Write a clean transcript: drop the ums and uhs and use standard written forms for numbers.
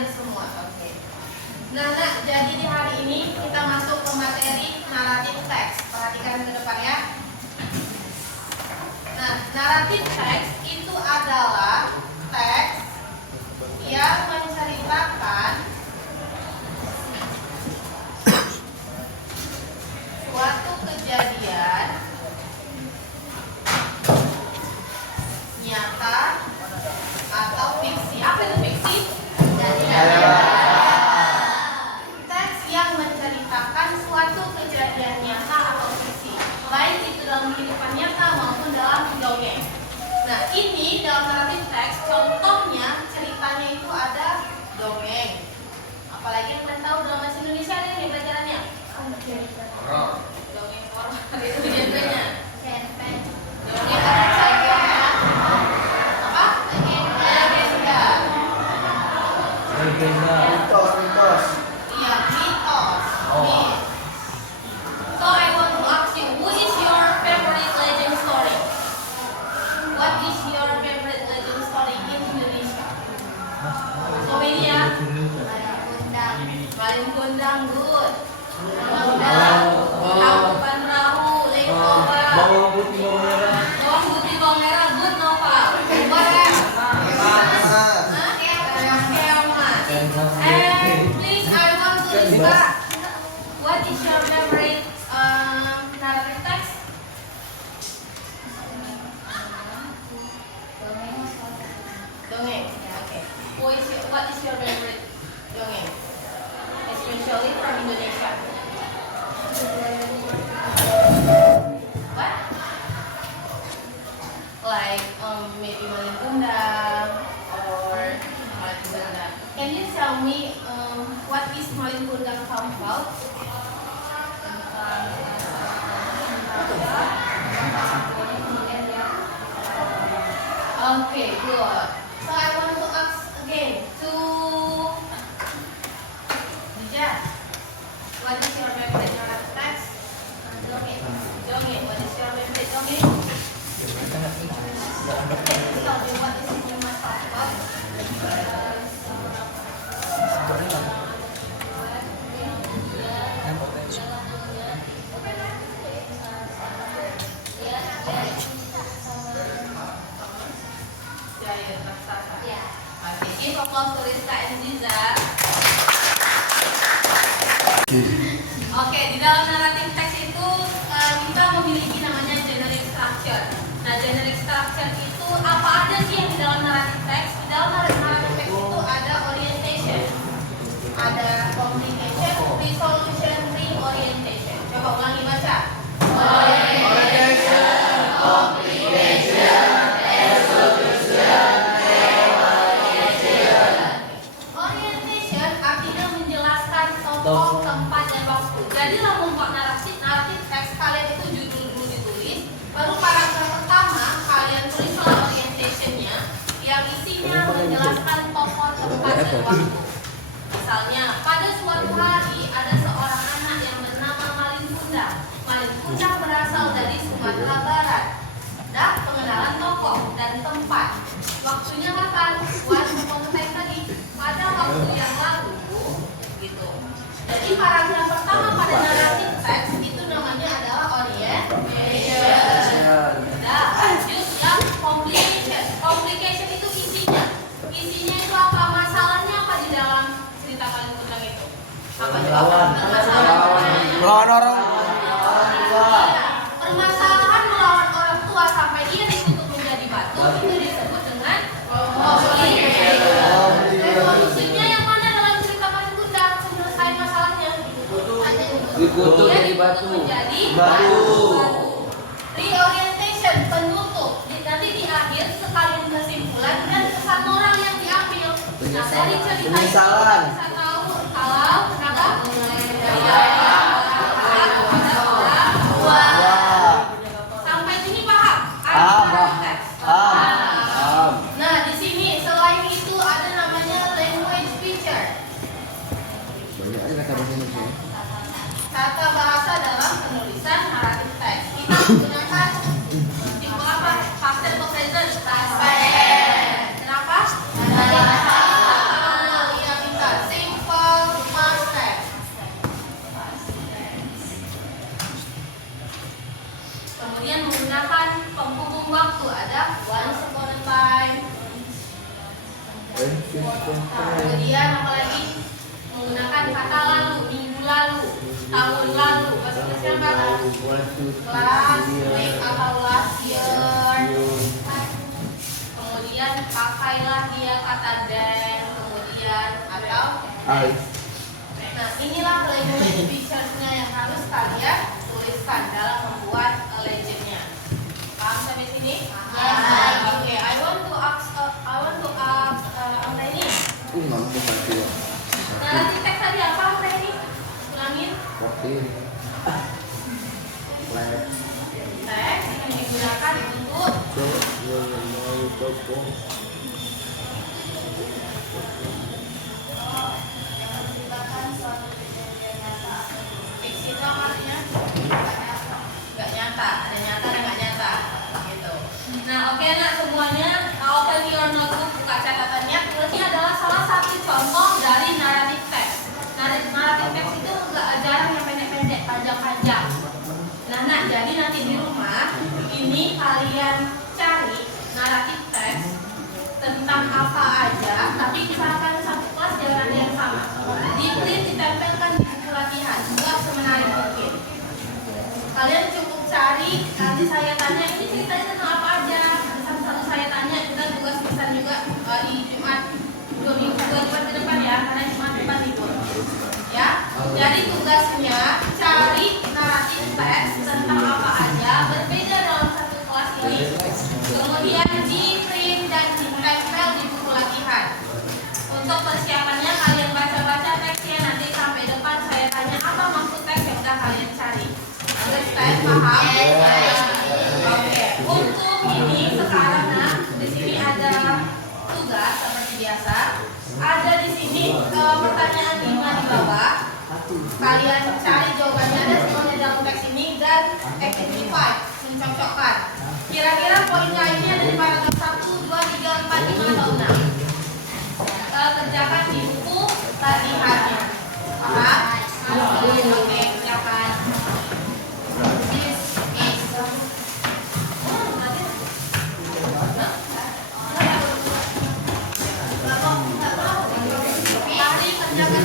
hadir semua. Oke. Nah, jadi di hari ini kita masuk ke materi naratif teks. Perhatikan ke depan ya. Nah, naratif teks itu adalah teks yang menceritakan suatu kejadian nyata atau fiksi. Apa itu fiksi? Teks yang menceritakan suatu kejadian nyata atau fiksi, baik itu dalam kehidupan nyata maupun dalam dongeng. Nah, ini dalam naratif teks, contohnya ceritanya itu ada dongeng. Apalagi yang kalian tahu dalam bahasa Indonesia ada nih pelajarannya. Dongeng orang itu genrenya. Dongeng ada contohnya. Apa? Legenda. Mitos. Iya, mitos. Myth. So I want to ask you, what is your favorite legend story? What is your favorite legend story in Indonesia? So ini ya. Malin Kundang, good. Tangkuban Perahu, Lengkoba. Bawang putih, bawang merah. Bawang putih, bawang merah, good novel. Barang. Keong-keongan. And please, I want to ask, what is your favorite narrative text? Dongeng. Okay. What is your favorite dongeng? Especially from Indonesia. What? Like maybe Malin Kundang or Malin Kundang. Can you tell me what is Malin Kundang about? Okay, good. So I want to ask again to Dija, what is your favorite narrative text? Dongeng. What is your favorite dongeng? Tell me what is it you must talk about? Jaya raksasa. Okay, give applause to Rizka and Ziza. Oke, di dalam naratif teks itu kita memiliki namanya generic structure. Nah, generic structure itu apa aja sih yang di dalam naratif teks? Di dalam naratif teks itu ada orientation, ada communication, resolution, reorientation. Coba ulangi baca. Orientation, communication, resolution, reorientation. Orientation artinya menjelaskan tokoh, tempat, dan waktu. Jadi dalam membuat naratif teks kalian itu judul dulu ditulis, baru paragraf pertama kalian tulis soal orientationnya, yang isinya menjelaskan tokoh, tempat, dan waktu. Misalnya, pada suatu hari ada seorang anak yang bernama Malin Kundang. Malin Kundang berasal dari Sumatera Barat. Dan pengenalan tokoh dan tempat. Waktunya kapan? Konteks tadi pada waktu yang lalu, gitu. Jadi paragraf pertama pada naratif teks itu namanya adalah orientation. Nah, lanjut yang complication. Complication itu isinya. Isinya itu apa? Masalahnya apa di dalam cerita Malin Kundang itu? Apa? Melawan orang. Permasalahan melawan orang tua sampai dia ditutup menjadi batu itu disebut dengan complication. Resolusinya yang mana dalam cerita Malin Kundang selesai masalahnya? Dikutuk Dia jadi batu. menjadi Batu. Reorientation, penutup. Nanti di akhir sekalian kesimpulan dan kesan moral yang diambil. Nah, dari cerita itu Penyesalan. kita bisa tahu kalau kenapa? Sampai sini paham? Paham. Nah, di sini selain itu ada namanya language feature. Banyak kata bahasa Indonesia. Tata bahasa dalam penulisan naratif teks. Kita menggunakan simple apa? Past atau present? Past. Kenapa? Karena kalau kalian Kemudian apalagi menggunakan kata lalu, minggu lalu, tahun lalu. Bahasa Inggrisnya apa? Last week atau last year. Kemudian pakailah dia kata then, kemudian atau nah inilah language features-nya yang harus kalian tuliskan dalam membuat legendnya. Paham sampai sini? Oke, I want to ask Anggreni. Nggak mau pasti ya. Nanti teks tadi apa Anggreni? Ulangin. Kopi. Lab. Teks yang digunakan untuk fiksi itu apa artinya? Nggak nyata, ada nyata dan nggak nyata gitu. Nah oke nak semuanya, open your notebook, buka catatannya. Ini adalah salah satu contoh dari narrative text. Narrative text itu nggak jarang yang pendek-pendek, panjang-panjang. Nah jadi nanti di rumah ini kalian cari narrative text tentang apa aja, tapi misalkan satu kelas jangan ada yang sama. Di print ditempelkan di buku latihan, juga semenarik mungkin. Kalian cukup cari, nanti saya tanya ini ceritanya tentang apa aja. Satu-satu saya tanya, kita tugas pesan juga di Jumat 2 minggu ke depan ya, karena Jumat depan libur. Ya, jadi tugasnya cari naratif teks tentang apa aja, berbeda dalam satu kelas ini. Kemudian di print dan ditempel di buku latihan. Untuk persiapannya kalian baca-baca teksnya, nanti sampai depan saya tanya apa maksud teks yang udah kalian cari. Understand? Paham? Oke. Untuk ini sekarang nah, di sini ada tugas seperti biasa. Ada di sini pertanyaan 5 di bawah. Kalian cari jawabannya ada semuanya dalam teks ini dan identify, mencocokkan. Kira-kira poin lainnya ada di paragraf 1, 2, 3, 4, 5 atau 6. Kerjakan di buku latihannya. Paham? Oke, kerjakan. Mari kerjakan